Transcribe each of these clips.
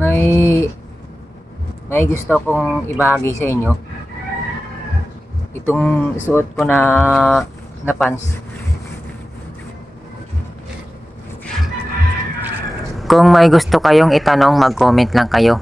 May may gusto kong ibahagi sa inyo. Itong suot ko na pants. Kung may gusto kayong itanong, mag-comment lang kayo.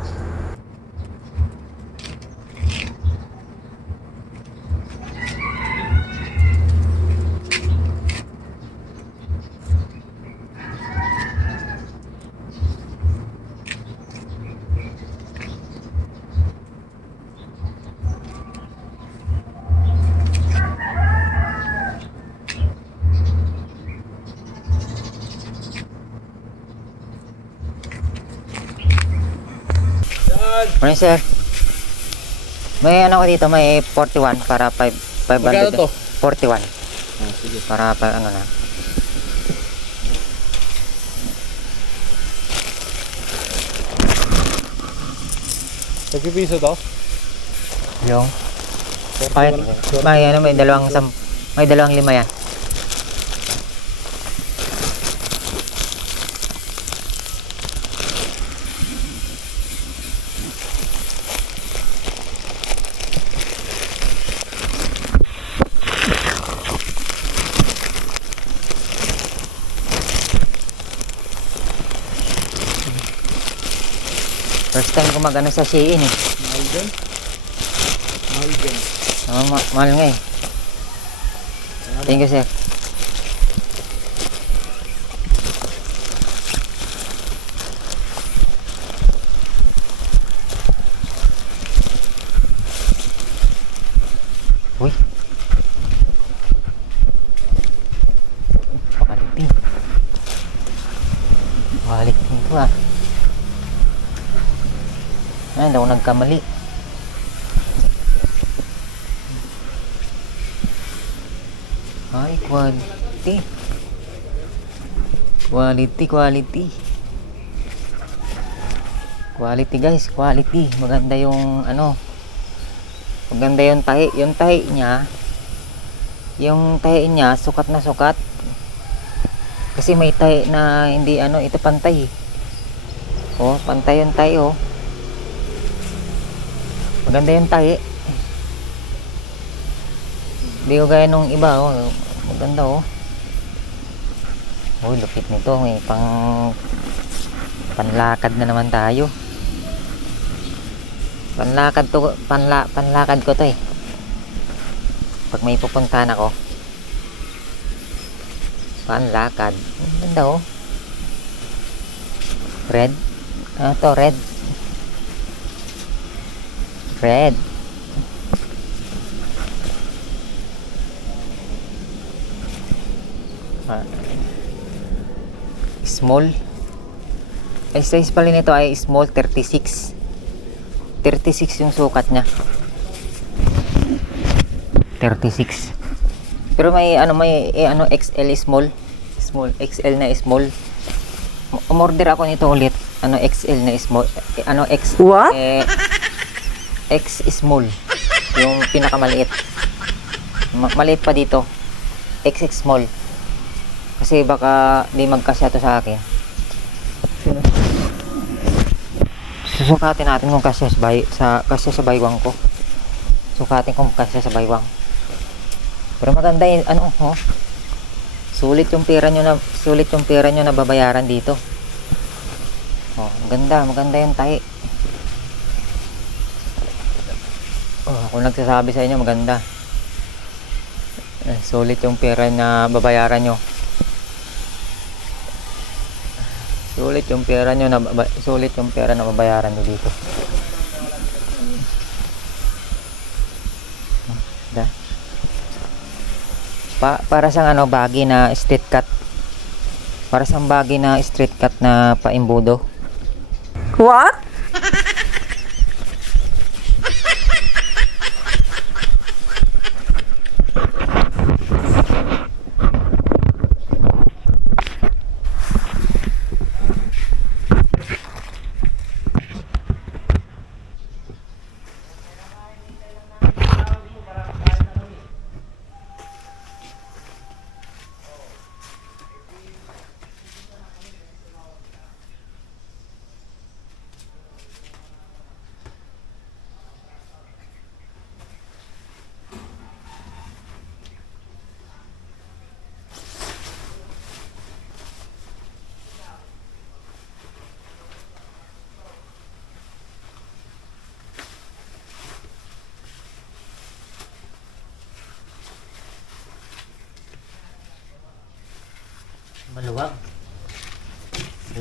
Morning, sir. May ano ko dito, may 41 para 500. Magkano to? 41 Sige. para ano na. Nagpipiso to? Yung may dalawang lima yan. First time ko mag-ano sa Shein eh. Mahal din? Mahal din. Mahal nga eh. Thank you, sir. Uy. Quality. Quality ito ah. Ay, hindi ako nagkamali. Ay, quality. Quality guys, quality. Maganda yung ano. Maganda yung tahi. Yung tahi niya, sukat na sukat. Kasi may tahi na hindi ano, ito pantay. Oh, pantay yung tahi oh. Maganda yung tahi. Hindi ko gaya nung iba oh. Maganda oh. Uy, lupit nito. May panlakad na naman tayo. Panlakad ko to eh. Pag may pupuntahan ako. Panlakad. Maganda oh. Red. Ano to? Red. Small. Ay, size pala nito ay small 36 yung sukat niya. 36. Pero may XL XL na small. Umorder ako nito ulit. XL na small. What? X small. Yung pinakamaliit. Maliit pa dito. XX small. Kasi baka di magkasya to sa akin. Susukatin natin kung kasya sa baywang ko. Sukatin kung kasya sa baywang. Pero maganda yung sulit yung pera nyo na babayaran dito. Oh, maganda yung tahi. Oh, kung nagsasabi sa inyo maganda. Sulit yung pera na babayaran nyo. Sulit yung pera na babayaran nyo dito. Para siyang baggy na street cut. Para siyang baggy na street cut na paimbudo. What?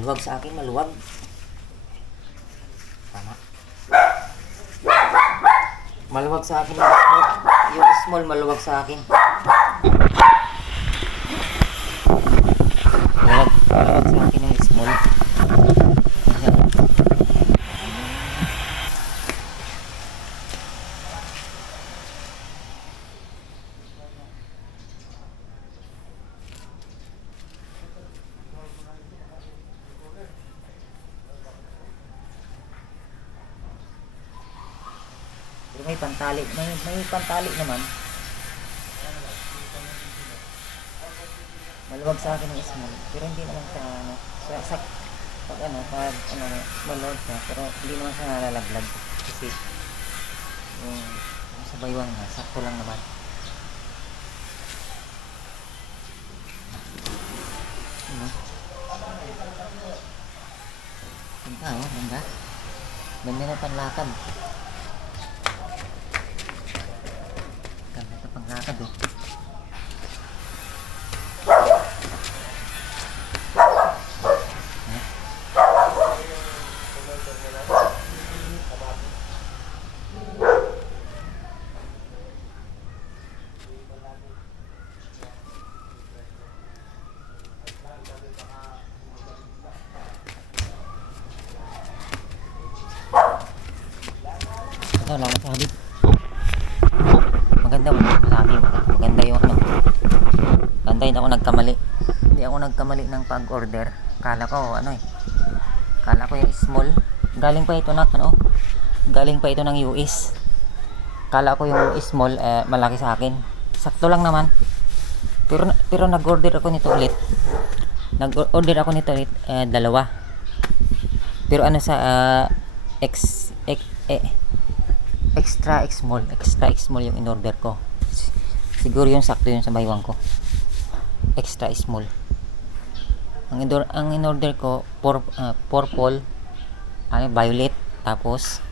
Maluwag sa akin, maluwag. Tama. Maluwag sa akin yung small. Yung small maluwag sa akin. Maluwag sa akin yung small. Pero may pantali, may pantali naman. Maluwag sa akin yung small, pero hindi naman sa ano, pag maluwag siya, pero hindi naman siya nalalaglag kasi yung sa baywang nga, sakto lang naman. Ano? Ganda oh, ganda. Ganda na panlakad. Ganda na panlakad oh. Wala masabi. Maganda, wala masabi. Maganda yung ano. Maganda, hindi ako nagkamali. Hindi ako nagkamali ng pag-order. Kala ko ano eh. Kala ko yung small. Galing pa ito Galing pa ito ng US. Kala ko yung small malaki sa akin. Sakto lang naman. Pero nag-order ako nito ulit. Dalawa. Pero ano sa extra small yung in-order ko. Siguro yung sakto yun sa baywang ko. Extra small. Ang in-order ko purple, violet, tapos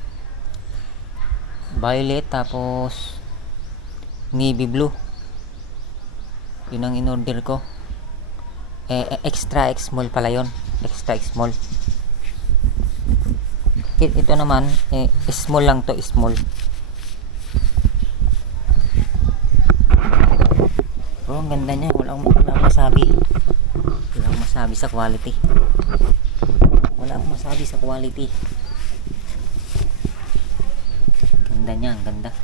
navy blue. Yun ang in-order ko. Extra small pala yun. Extra small. Ito naman small lang to, small. Bro, ang ganda niya. Wala akong masabi. Wala akong masabi sa quality. Ganda niya, ang ganda.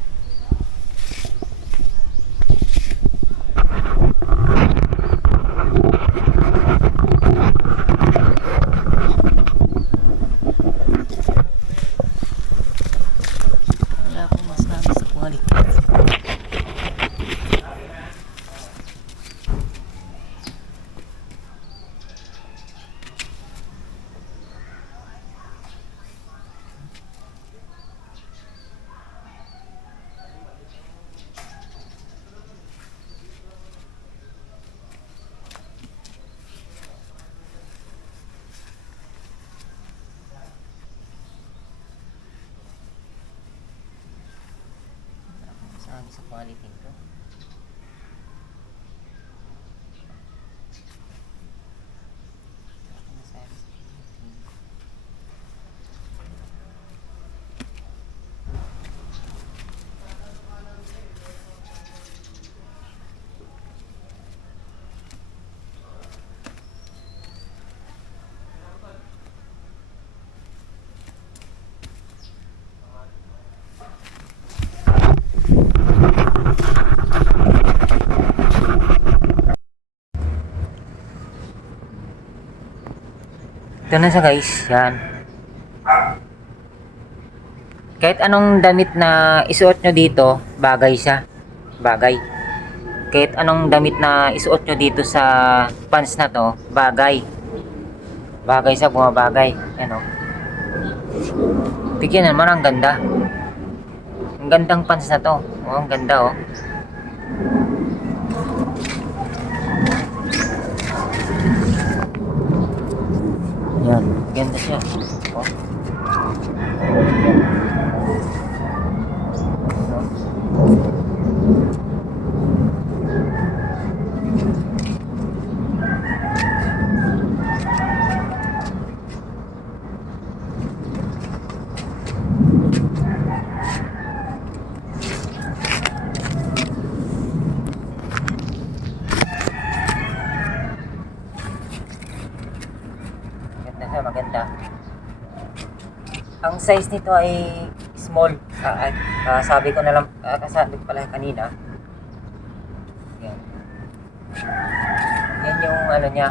Sa quality nito. Ito na siya guys, yan. Kahit anong damit na isuot nyo dito, bagay siya. Bagay. Kahit anong damit na isuot nyo dito sa pants na to, bagay. Bagay siya, bumabagay. Yan o. Tignan naman, ang ganda. Ang gandang pants na to. Oh, ang ganda oh. Yan, ganda siya. Oh. Ang size nito ay small. Sabi ko na lang, kasabi ko pala kanina. Yan. Yan yung ano niya.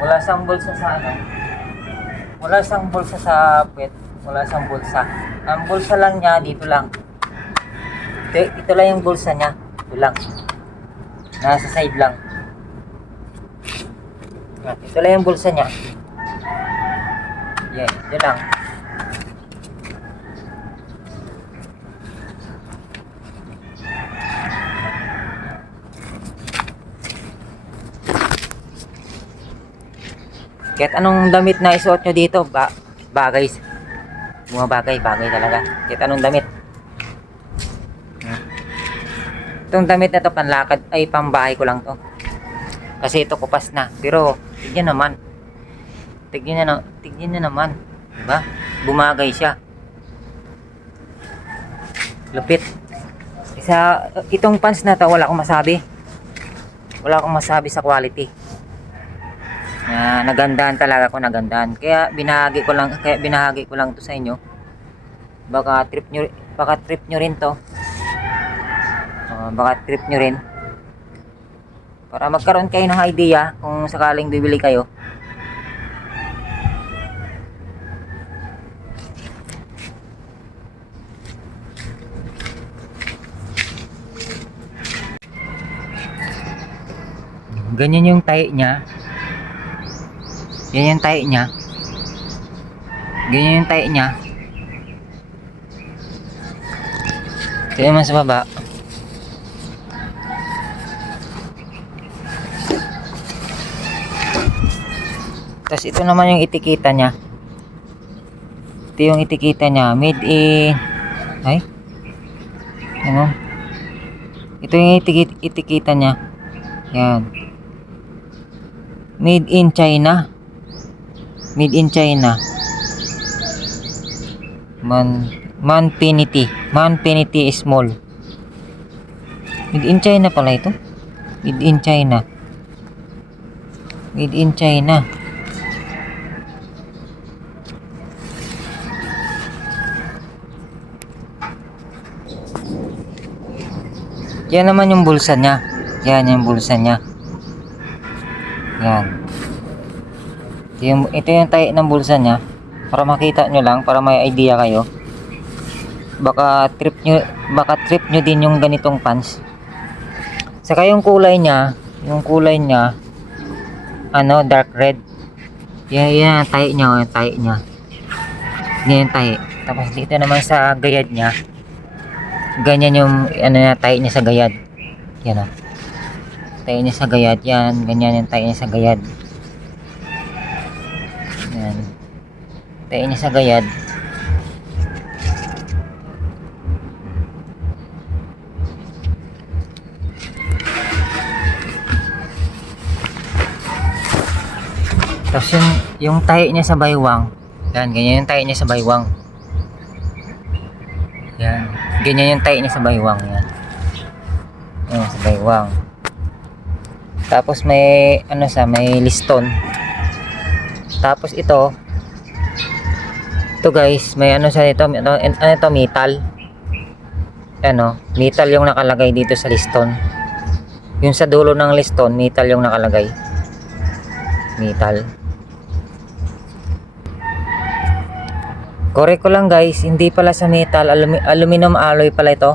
Wala siyang bulsa sa ano. Wala siyang bulsa sa puwet. Wala siyang bulsa. Ang bulsa lang niya dito lang. Ito lang yung bulsa niya. Ito lang. Nasa side lang. Ito lang yung bulsa niya. Yan, ito lang. Kahit anong damit na isuot nyo dito, bagay. Mga bagay talaga. Kahit anong damit. Itong damit na to panlakad ay pambahay ko lang to. Kasi ito kupas na. Pero tignan naman. Tignan nyo naman. Diba? Bumagay siya. Lupit. Itong pants na to wala akong masabi. Wala akong masabi sa quality. Nagandahan talaga ako, nagandahan. Kaya binahagi ko lang to sa inyo. Baka trip nyo rin to. Baka trip nyo rin. Para magkaroon kayo ng idea kung sakaling bibili kayo. Ganyan yung tahi niya. Yan yung tahi niya. Ganyan yung tahi niya. Ito yung mas baba. Tapos ito naman yung etiketa niya. Ito yung etiketa niya. Made in... Ay? Ano? Ito yung etiketa niya. Yan. Made in China. Made in China. Manfinity small. Made in China pala ito. Made in China. Made in China. Yan naman yung bulsa niya. Yan yung bulsa niya. Yan. Ito yung tahi ng bulsa niya. Para makita nyo lang, para may idea kayo. Baka trip nyo din yung ganitong pants. Saka yung kulay niya, ano, dark red. Yan ang tahi niya, yung tahi niya. Yan yung tahi. Tapos dito naman sa gayad niya. Ganyan yung ano na tahi niya sa gayad. Yan o. Tahi niya sa gayad. Yan. Ganyan yung tahi niya sa gayad. Yan. Tahi niya sa gayad. Tapos yung tahi niya sa baywang. Yan. Ganyan yung tahi niya sa baywang. Yan. Ganyan yung tahi niya sa baywang. Yan. Yan sa baywang. Tapos may ano may liston. Tapos ito guys, may ano sa ito, ano ito, metal. Ano, metal yung nakalagay dito sa liston. Yung sa dulo ng liston, metal yung nakalagay. Metal. Correct ko lang guys, hindi pala sa metal, aluminum alloy pala ito.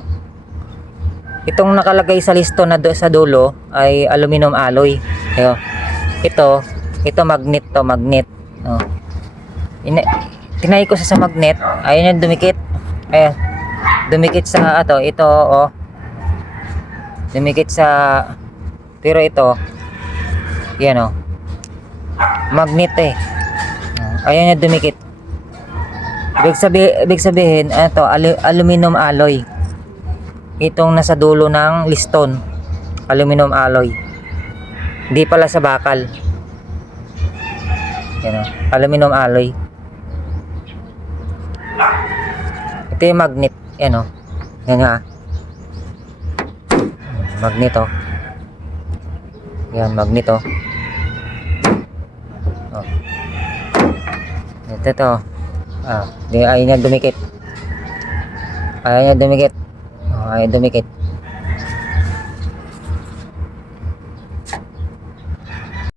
Itong nakalagay sa liston na sa dulo ay aluminum alloy. Ayo. Ito magnet to, magnet. Oh. Tinay ko sa magnet, ayun yung dumikit. Ayan. Dumikit sa ito oh. Dumikit sa, pero ito yan oh. Magnet eh. Ayun yung dumikit. Ibig sabihin aluminum alloy. Itong nasa dulo ng liston, aluminum alloy. Hindi pala sa bakal. Yan o, aluminum alloy. Ito yung magnet. Yan o. Yan nga. magnet oh. Yan, magnet oh. Oh. Ito. Ayaw niya dumikit. Ayaw niya dumikit. Oh, ayaw dumikit.